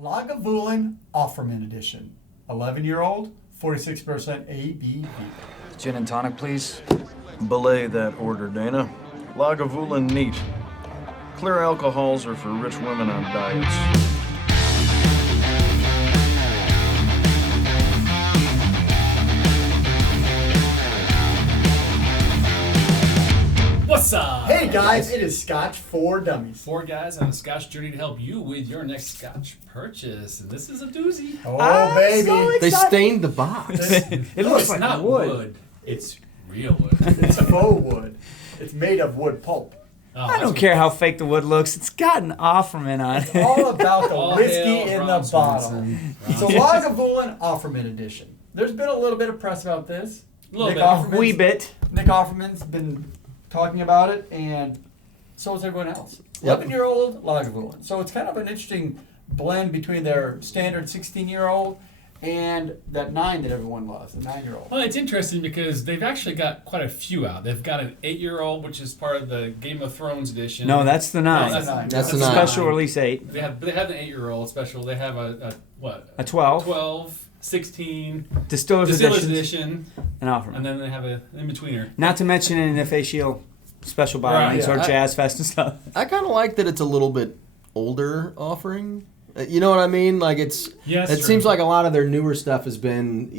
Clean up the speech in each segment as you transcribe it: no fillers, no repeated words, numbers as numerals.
Lagavulin OFFERMAN Edition. 11-year-old, 46% ABV. Gin and tonic, please. Belay that order, Dana. Lagavulin neat. Clear alcohols are for rich women on diets. What's up? Hey guys, it is Scotch for Dummies. 4 guys on a Scotch journey to help you with your next Scotch purchase. And this is a doozy. Oh, baby. So They stained the box. It No, looks it's like not wood. It's real wood. It's faux wood. It's made of wood pulp. Oh, I don't care how fake the wood looks. It's got an Offerman on It's it. all about the All whiskey hail in Ron the bottle. Swanson. So Lagavulin OFFERMAN Edition. There's been a little bit of press about this. A little bit. Offerman's- Wee bit. Nick Offerman's been talking about it, and so is everyone else. Yep. 11-year-old Lagavulin. So it's kind of an interesting blend between their standard 16-year-old and that 9 that everyone loves, the 9-year-old. Well, it's interesting because they've actually got quite a few out. They've got an 8-year-old, which is part of the Game of Thrones edition. No, that's the 9. That's the 9. That's the the 9. Special release 8. They have an 8-year-old special. They have a what? A 12. 12, 16, Distiller's Distiller's Edition. edition, And Offerman. and then they have an in-betweener. Not to mention in the facial special bottlings Right, or yeah. Jazz Fest and stuff. I kind of like that it's a little bit older offering. You know what I mean? Like it's. Yeah, that's it true. seems like a lot of their newer stuff has been,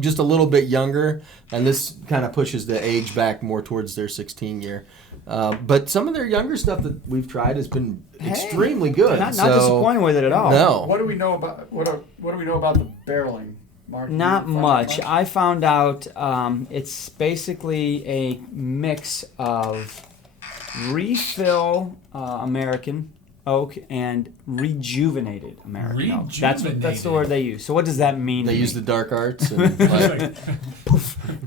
just a little bit younger, and this kind of pushes the age back more towards their 16-year. But some of their younger stuff that we've tried has been extremely good. Not so, disappointed with it at all. No. What do we know about what do we know about the barreling? Mark, Not you find much. much? I found out it's basically a mix of refill American oak and rejuvenated American oak. That's the Rejuvenated. word they use. So what does that mean? They to use me? the dark arts. And like,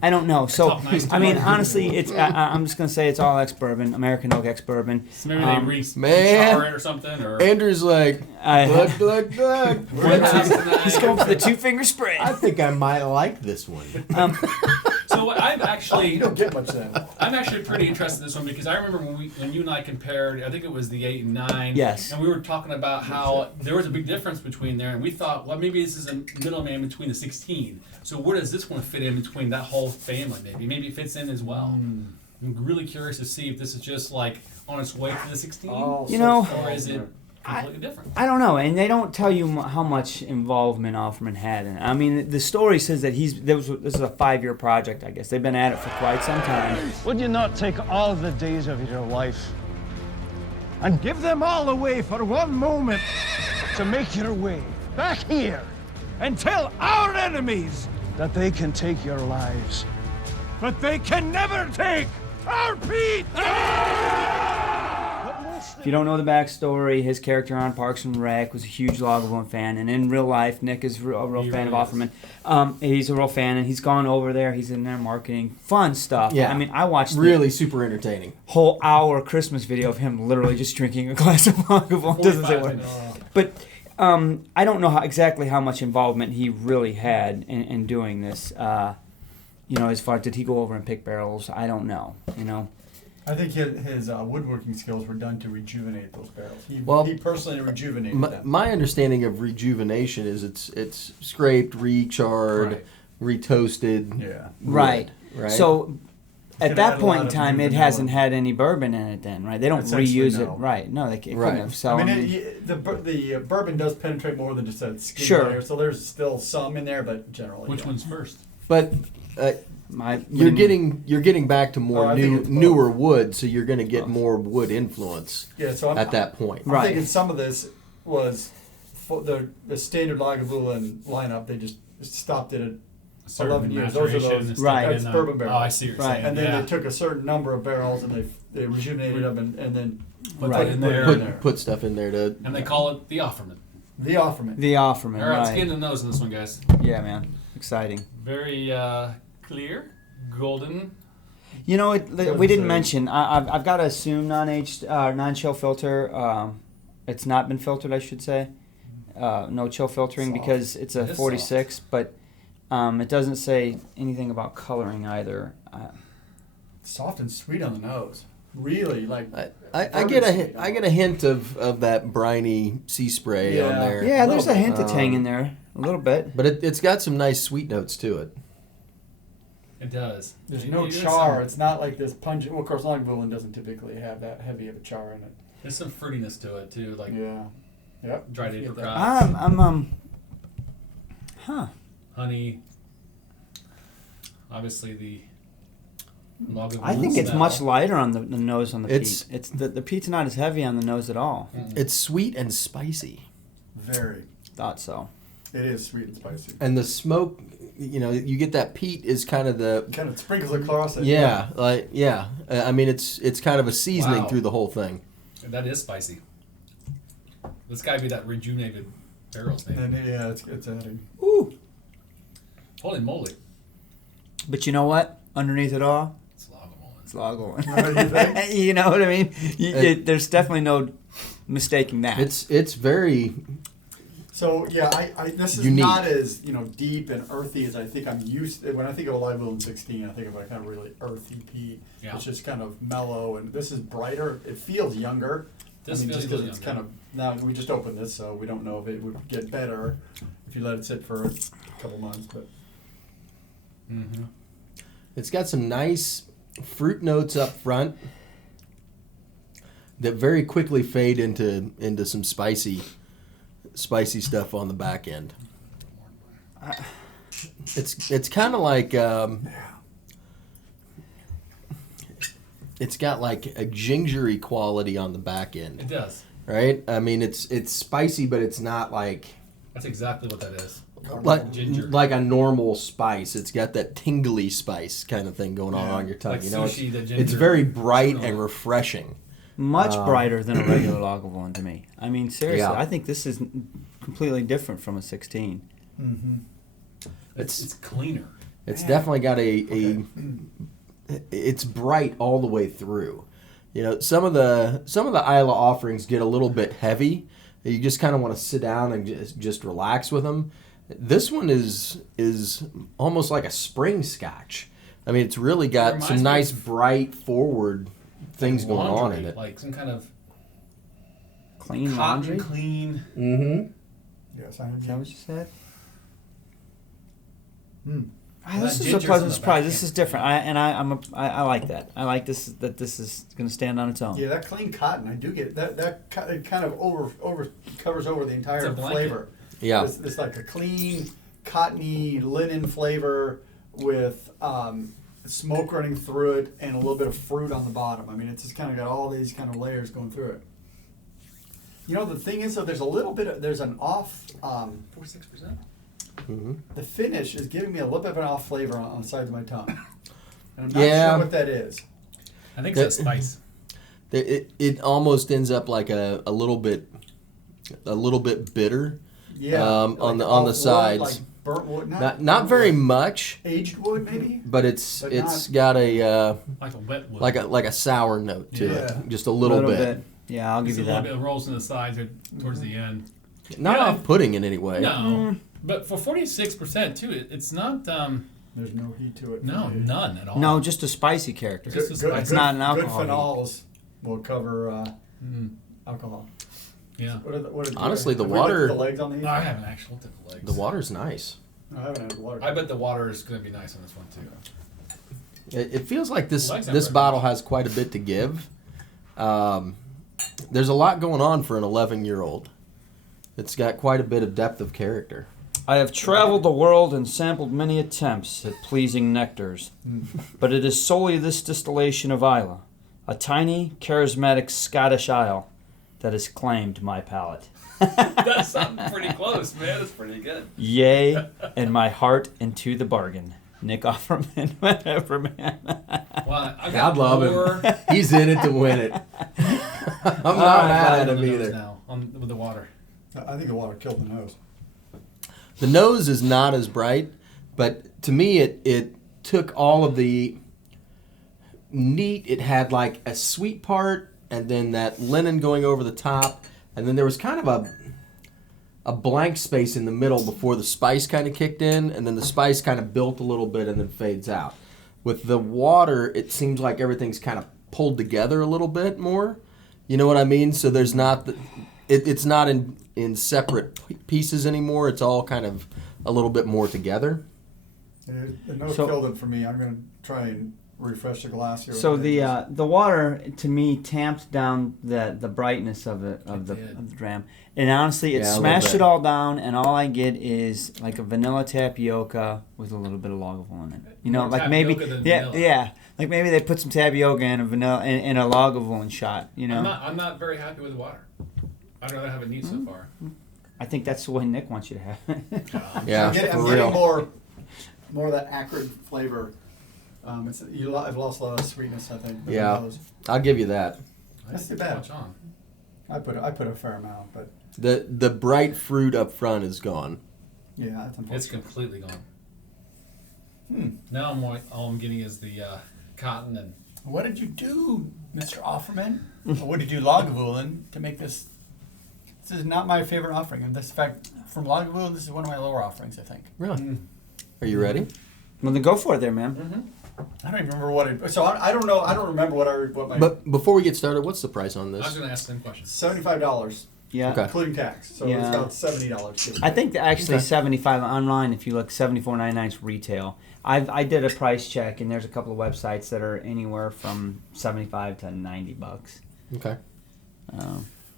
I don't know. So Top nice I mean, tomorrow. honestly, it's I'm just gonna say it's all ex bourbon, American oak ex bourbon. So maybe they man. re-shower it or something, or Andrew's like, glug, glug, glug. we're in the house tonight. He's going for the 2-finger spread. I think I might like this one. So I'm You actually don't get much then. I'm actually pretty interested in this one because I remember when you and I compared, I think it was the 8 and 9. Yes. And we were talking about how there was a big difference between there, and we thought, well, maybe this is a middleman between the 16. So where does this one fit in between that whole family? Maybe it fits in as well. I'm really curious to see if this is just like on its way to the 16, You know, or is it completely different? I don't know, and they don't tell you how much involvement Offerman had in it. I mean, the story says that this is a 5-year project. I guess they've been at it for quite some time. Would you not take all the days of your life and give them all away for one moment to make your way back here and tell our enemies that they can take your lives, but they can never take our Pete! If you don't know the backstory, his character on Parks and Rec was a huge Lagavulin fan, and in real life, Nick is a real He fan really of Offerman. He's a real fan, and he's gone over there. He's in there marketing fun stuff. Yeah. I mean, I watched really super entertaining. the whole hour Christmas video of him literally just drinking a glass of Lagavulin. Doesn't say 45 what. minutes. But I don't know exactly how much involvement he really had in doing this. As far did he go over and pick barrels? I don't know. I think his woodworking skills were done to rejuvenate those barrels. He personally rejuvenated them. My understanding of rejuvenation is it's scraped, recharred, retoasted. Yeah. Right. Right. So Could at that add a point lot in of time, new it vanilla. hasn't had any bourbon in it. Then, right? They don't Essentially, reuse no. it. Right? No, they couldn't Right. have. So I mean, the bourbon does penetrate more than just that skin Sure. layer, so there's still some in there, but generally. Which yeah. one's first? But you're getting back to more Oh, I think it's both. newer wood, so you're going to get more wood influence Yeah, so I'm, at that point. I'm Right. thinking some of this was the standard Lagavulin lineup. They just stopped it at Certain 11 years. Those are maturation those and Right. stuff That's in, bourbon barrels. Oh, I see what you're Right. saying. And then yeah. they took a certain number of barrels and they rejuvenated them and then Put Right. that in put it there, in there. Put stuff in there to. and they call it the Offerman. The Offerman. the Offerman. All right, Right. skin and nose in this one, guys. Yeah, man. Exciting. Very clear, golden. We didn't mention. I've got to assume non-aged, non-chill filter. It's not been filtered, I should say. No chill filtering Soft. because it's a It is 46, but it doesn't say anything about coloring either. Soft and sweet on the nose. really like. I get a hint of that briny sea spray on there. Yeah, there's a hint of tang in there, a little bit. But it's got some nice sweet notes to it. It does. There's no char. It's not like this pungent. Well, of course, Lagavulin doesn't typically have that heavy of a char in it. There's some fruitiness to it too, like Yep. dried You get that. apricots, Huh. honey. Obviously the Lagavulin I think it's smell. much lighter on the nose on the It's- peat. It's the peat's not as heavy on the nose at all. It's sweet and spicy. Very. Thought so. It is sweet and spicy. And the smoke, you get that peat is kind of the Kind of sprinkles across it. I mean, it's kind of a seasoning Wow. through the whole thing. That is spicy. This gotta be that rejuvenated barrel's name. And it's adding. Ooh. Holy moly. But you know what? Underneath it all, It's Lagavulin. it's Lagavulin. You think? You know what I mean? There's definitely no mistaking that. It's very So yeah, I this is Unique. not as deep and earthy as I think I'm used to. When I think of a Lagavulin 16, I think of a kind of really earthy peat. Yeah. It's just kind of mellow, and this is brighter. It feels younger. This feels just because younger. it's kind of now we just opened this, so we don't know if it would get better if you let it sit for a couple months. But Mm-hmm. It's got some nice fruit notes up front that very quickly fade into some spicy stuff on the back end. It's kind of like it's got like a gingery quality on the back end, It does. right? I mean, it's spicy, but it's not like That's exactly what that is. Ginger. Like a normal spice. It's got that tingly spice kind of thing going on your tongue. Like sushi, the it's ginger. very bright and refreshing. Much brighter than a regular Lagavulin to me. I mean, seriously, Yeah. I think this is completely different from a 16. It's cleaner. It's definitely got it's bright all the way through. Some of the Islay offerings get a little bit heavy. You just kind of want to sit down and just relax with them. This one is almost like a spring Scotch. I mean, it's really got Reminds some me nice, of bright, forward things going on Laundry, in it. like some kind of Clean cotton laundry? clean. Mm-hmm. yes, I Is that what you said? That This is a ginger's on pleasant the surprise. back This end. is different. I like that. I like this. That this is going to stand on its own. Yeah, that clean cotton, I do get that. It kind of covers over the entire It's a blanket. flavor. Yeah. It's like a clean, cottony linen flavor with smoke running through it and a little bit of fruit on the bottom. I mean, it's just kind of got all these kind of layers going through it. The thing is, though, there's an off. 4-6%. Mm-hmm. The finish is giving me a little bit of an off flavor on the sides of my tongue, and I'm not Yeah. sure what that is. I think it's that spice. It almost ends up like a little bit bitter. Yeah, on the off wood, sides. like burnt wood, Not burnt very wood. much, Aged wood, maybe. but it's But got a Like a wet wood. like a sour note to Yeah. it, just a little bit. Yeah, I'll give Just you a little that. bit of rolls in the sides or towards the end. Not Yeah. off-putting in any way. No, but for 46% too, it's not. There's no heat to it. No, none at all. No, just a spicy character. Just a spice. It's not an alcohol. Good phenols will cover alcohol. Yeah. Honestly, the have we looked at water- the legs on these? No, I haven't actually looked at the legs. The water's nice. No, I haven't had the water. I bet the water is going to be nice on this one too. It feels like this Legs aren't this very bottle has quite a bit to give. There's a lot going on for an 11-year-old. It's got quite a bit of depth of character. I have traveled the world and sampled many attempts at pleasing nectars, but it is solely this distillation of Islay, a tiny, charismatic Scottish isle, that has claimed my palate. That's something pretty close, man. That's pretty good. Yea, and my heart into the bargain. Nick Offerman, whatever, man. Well, I God love more him. He's in it to win it. I'm not mad at him either. now with the water. I think the water killed the nose. The nose is not as bright, but to me it took all of the neat. It had like a sweet part, and then that linen going over the top, and then there was kind of a blank space in the middle before the spice kind of kicked in, and then the spice kind of built a little bit and then fades out. With the water, it seems like everything's kind of pulled together a little bit more. You know what I mean? So there's not it's not in separate pieces anymore. It's all kind of a little bit more together. The nose killed it for me. I'm going to try and refresh the glass here. So the water to me tamped down the brightness of the dram, and honestly it smashed it all down, and all I get is like a vanilla tapioca with a little bit of Lagavulin in it. You know, More like maybe tapioca than yeah, vanilla. yeah, like maybe they put some tapioca in a vanilla in a Lagavulin shot. You know, I'm not very happy with the water. I'd rather have it neat so far. I think that's the way Nick wants you to have it. Yeah, I'm getting more of that acrid flavor. I've lost a lot of sweetness, I think. Yeah, I'll give you that. That's too Too bad. much on. I put a fair amount, but The bright fruit up front is gone. yeah, that's unfortunate. It's completely gone. Now all I'm getting is the cotton and. What did you do, Mr. Offerman? Or what did you do, Lagavulin, to make this? This is not my favorite offering. In this fact, from Lagavulin, this is one of my lower offerings, I think. Really? Are you ready? Well, then go for it, there, man. I don't even remember what it. So I don't know. I don't remember what my. But before we get started, what's the price on I was this? going to ask the same question. $75, Yeah. Okay. including tax. So Yeah. it's about $70. I think that actually Okay. 75 online. If you look, 74.99 is retail. I did a price check, and there's a couple of websites that are anywhere from $75 to $90. Okay.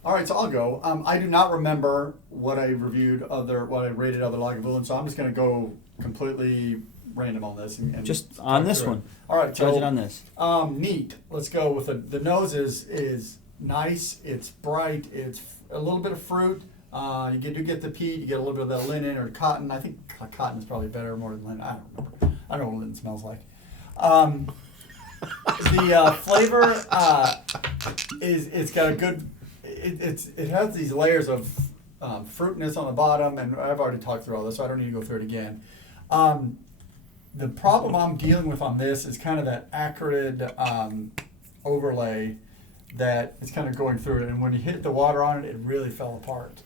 All right, so I'll go. I do not remember what I rated other Lagavulin, so I'm just going to go completely random on this and Just on talk this through one. it. All right, Judge so it on this. neat. Let's go with the nose is nice. It's bright. It's a little bit of fruit. You do get the peat. You get a little bit of that linen or cotton. I think cotton is probably better more than linen. I don't remember. I don't know what linen smells like. The flavor it's got a good. It has these layers of fruitness on the bottom, and I've already talked through all this, so I don't need to go through it again. The problem I'm dealing with on this is kind of that acrid overlay that is kind of going through it, and when you hit the water on it, it really fell apart.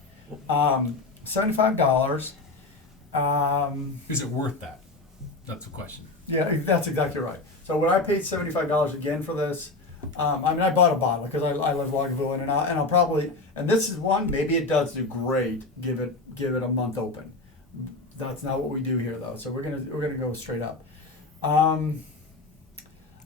$75. Is it worth that? That's the question. Yeah, that's exactly right. So when I paid $75 again for this, I bought a bottle because I love Lagavulin, and I'll probably, and this is one, maybe it does do great. Give it a month open. That's not what we do here though. So we're gonna go straight up.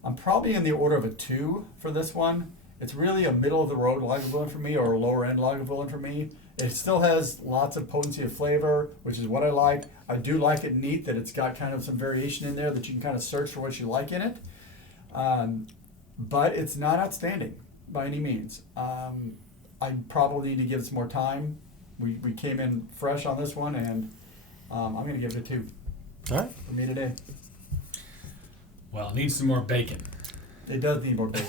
I'm probably in the order of a 2 for this one. It's really a middle of the road Lagavulin for me, or a lower end Lagavulin for me. It still has lots of potency of flavor, which is what I like. I do like it neat that it's got kind of some variation in there that you can kind of search for what you like in it. But it's not outstanding by any means. I probably need to give it some more time. We came in fresh on this one, and I'm going to give it a 2 All right. for me today. Well, it needs some more bacon. It does need more bacon.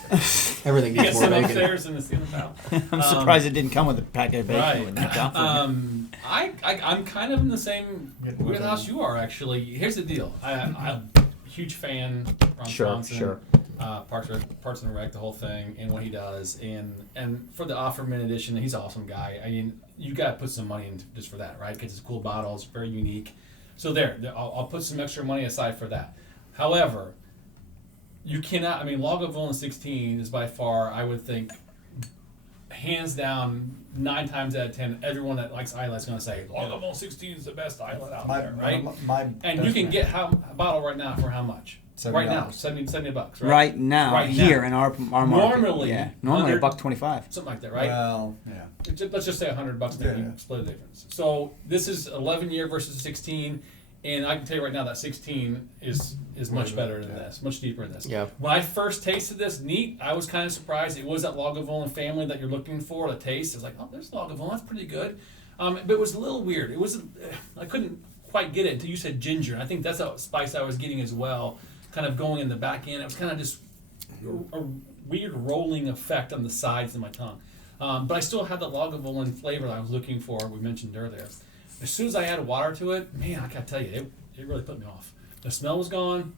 Everything You needs got more some bacon. upstairs in the other pile. I'm surprised it didn't come with a packet of bacon. Right. With Nick Alfred. I'm kind of in the same Getting more wheelhouse bacon. you are, actually. Here's the deal. I'm a huge fan of Ron Sure, Swanson, sure. Parts and Rec, the whole thing, and what he does. And for the Offerman edition, he's an awesome guy. I mean, you got to put some money in just for that, right? Because it's a cool bottle. It's very unique. So I'll put some extra money aside for that. However, you cannot, Lagavulin 16 is by far, I would think, hands down, 9 times out of 10, everyone that likes Islay is going to say, Lagavulin 16 is the best Islay out there, right? And you can get a bottle right now for how much? $70. Right now, $70 bucks, right? Right now, Right here now. in our market. Normally, yeah, normally under- $1.25. Something like that, right? Well, yeah. Let's just say $100, maybe Yeah. split the difference. So this is 11 year versus 16, and I can tell you right now that 16 is much better than this, much deeper than this. Yeah. When I first tasted this, neat, I was kind of surprised. It was that Lagavulin family that you're looking for, the taste. It was like, oh, there's Lagavulin, that's pretty good. But it was a little weird. It wasn't, I couldn't quite get it until you said ginger. And I think that's a spice I was getting as well, kind of going in the back end. It was kind of just a weird rolling effect on the sides of my tongue. But I still had the Lagavulin flavor that I was looking for, we mentioned earlier. As soon as I added water to it, man, I gotta tell you, it really put me off. The smell was gone,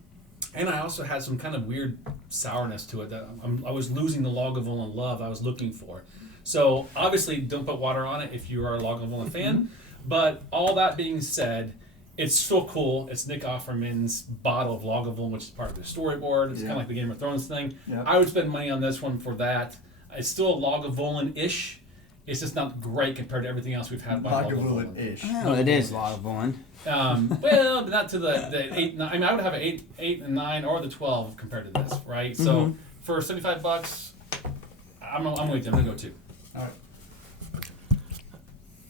and I also had some kind of weird sourness to it that I was losing the Lagavulin love I was looking for. So obviously, don't put water on it if you are a Lagavulin fan. But all that being said, It's still cool. It's Nick Offerman's bottle of Lagavulin, which is part of the storyboard. It's kind of like the Game of Thrones thing. Yep. I would spend money on this one for that. It's still a Lagavulin-ish. It's just not great compared to everything else we've had by Lagavulin. Lagavulin-ish. Oh, it is Lagavulin. Well, but not to the 8, 9. I mean, I would have an 8 and 9 or the 12 compared to this, right? So for $75, I'm with you. I'm gonna go 2. All right.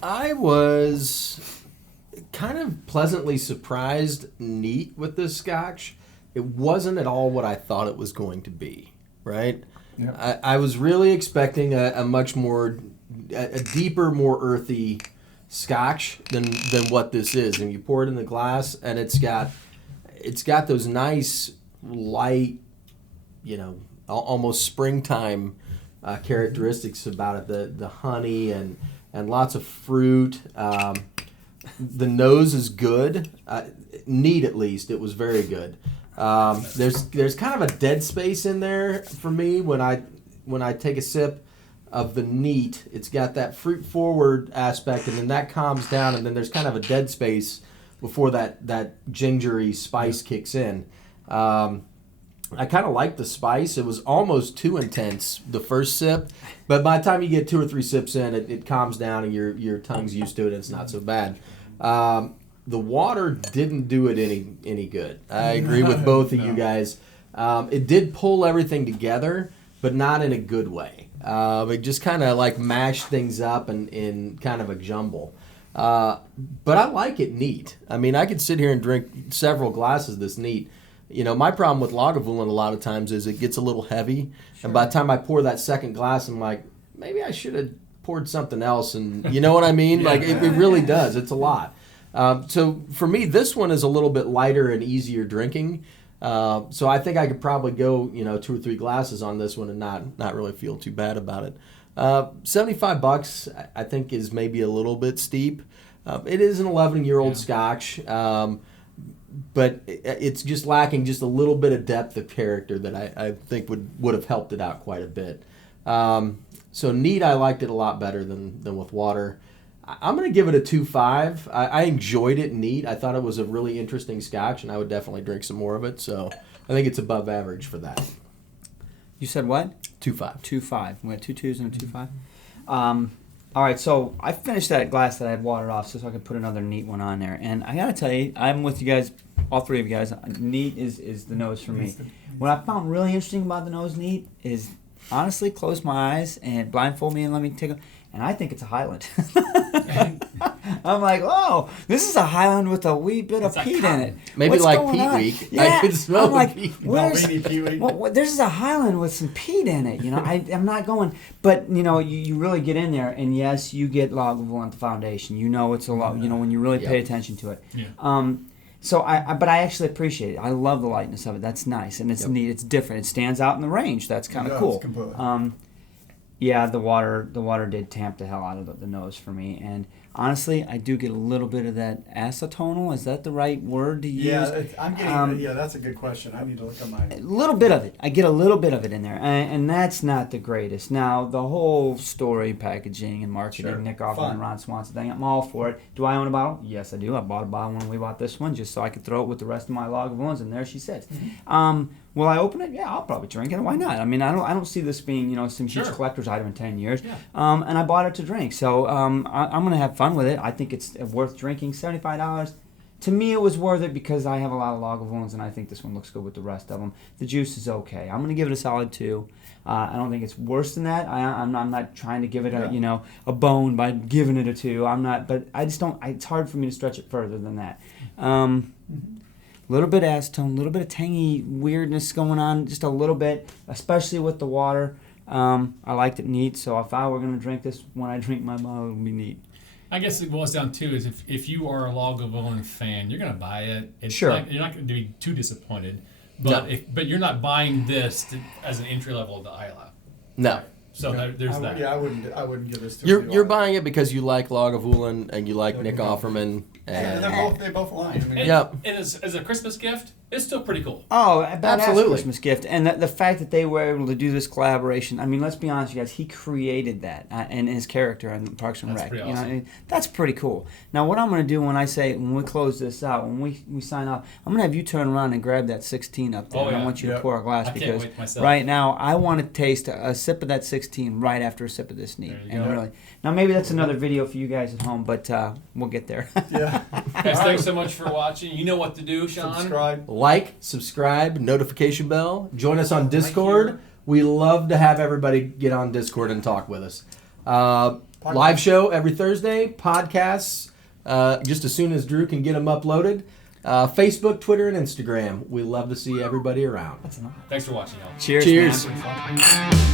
I was kind of pleasantly surprised, neat with this Scotch. It wasn't at all what I thought it was going to be, right? Yep. I was really expecting a much more, a deeper, more earthy Scotch than what this is. And you pour it in the glass, and it's got those nice, light, almost springtime characteristics about it. The honey and lots of fruit. The nose is good. Neat, at least. It was very good. There's kind of a dead space in there for me when I take a sip of the neat. It's got that fruit forward aspect, and then that calms down, and then there's kind of a dead space before that gingery spice kicks in. I kind of like the spice. It was almost too intense the first sip, but by the time you get 2 or 3 sips in, it calms down and your tongue's used to it, and it's not so bad. The water didn't do it any good. I agree with both of you guys. It did pull everything together, but not in a good way. It just kind of like mashed things up in kind of a jumble. But I like it neat. I mean, I could sit here and drink several glasses of this neat. My problem with Lagavulin a lot of times is it gets a little heavy. Sure. And by the time I pour that second glass, I'm like, maybe I should have poured something else. And you know what I mean? Like, it really does. It's a lot. So for me, this one is a little bit lighter and easier drinking. So I think I could probably go, 2 or 3 glasses on this one and not really feel too bad about it. $75, I think, is maybe a little bit steep. It is an 11-year-old Scotch, but it's just lacking just a little bit of depth of character that I think would have helped it out quite a bit. So neat, I liked it a lot better than with water. I'm going to give it a 2.5. I enjoyed it neat. I thought it was a really interesting Scotch, and I would definitely drink some more of it. So I think it's above average for that. You said what? 2.5. 2.5. We had 2 2s and a 2.5. All right, so I finished that glass that I had watered off so I could put another neat one on there. And I got to tell you, I'm with you guys, all 3 of you guys. Neat is the nose for me. What I found really interesting about the nose neat is, honestly, close my eyes and blindfold me and let me take a... And I think it's a Highland. I'm like, oh, this is a Highland with a wee bit of peat in it. Maybe What's like going peat on? week. Yeah. I could smell I'm like, peat. where's, Peewee. well, this is a Highland with some peat in it. I'm not going. But, you really get in there, and yes, you get Lagavulin at the foundation. It's a lot, when you really pay attention to it. Yeah. So but I actually appreciate it. I love the lightness of it. That's nice, and it's neat. It's different. It stands out in the range. That's kind of cool. Yeah, the water did tamp the hell out of the nose for me, and honestly, I do get a little bit of that acetonal. Is that the right word to use? Yeah, I'm getting. That's a good question. I need to look at my. A little bit of it. I get a little bit of it in there, and that's not the greatest. Now, the whole story, packaging, and marketing, Nick Offerman and Ron Swanson thing, I'm all for it. Do I own a bottle? Yes, I do. I bought a bottle when we bought this one, just so I could throw it with the rest of my Lagavulins, and there she sits. Mm-hmm. Will I open it? Yeah, I'll probably drink it. Why not? I mean, I don't see this being, some huge collector's item in 10 years. Yeah. And I bought it to drink. So I'm going to have fun with it. I think it's worth drinking. $75. To me, it was worth it because I have a lot of Lagavulins, and I think this one looks good with the rest of them. The juice is okay. I'm going to give it a solid 2. I don't think it's worse than that. I'm not trying to give it a bone by giving it a 2. I'm not, but I just don't. It's hard for me to stretch it further than that. Little bit of acetone, a little bit of tangy weirdness going on, just a little bit, especially with the water. I liked it neat, so if I were going to drink this when I drink my bottle, it would be neat. I guess it boils down to is if you are a Lagavulin fan, you're going to buy it. Sure. You're not going to be too disappointed, but you're not buying this as an entry level of the Islay. No. Right. So there's that. Yeah, I wouldn't give this to. You're buying it because you like Lagavulin and you like Nick Offerman. And they both align. I mean, And as a Christmas gift, It's still pretty cool. Oh, a badass Absolutely. Christmas gift. And the fact that they were able to do this collaboration, I mean, let's be honest, you guys, he created that and his character on Parks and That's Rec. pretty You know, awesome. and that's pretty cool. Now, what I'm going to do when we close this out, when we sign off, I'm going to have you turn around and grab that 16 up there. Oh, And I yeah. want you to Yep. pour a glass I can't because wait myself. right now I want to taste a sip of that 16 right after a sip of this neat. There you And go. really, now maybe that's another video for you guys at home, but we'll get there. Yeah. Guys, thanks so much for watching. You know what to do, Sean. Subscribe. Like, subscribe, notification bell. Join us on Discord. here. We love to have everybody get on Discord and talk with us. Live show every Thursday. Podcasts just as soon as Drew can get them uploaded. Facebook, Twitter, and Instagram. We love to see everybody around. Thanks for watching, y'all. Cheers. Cheers. Man.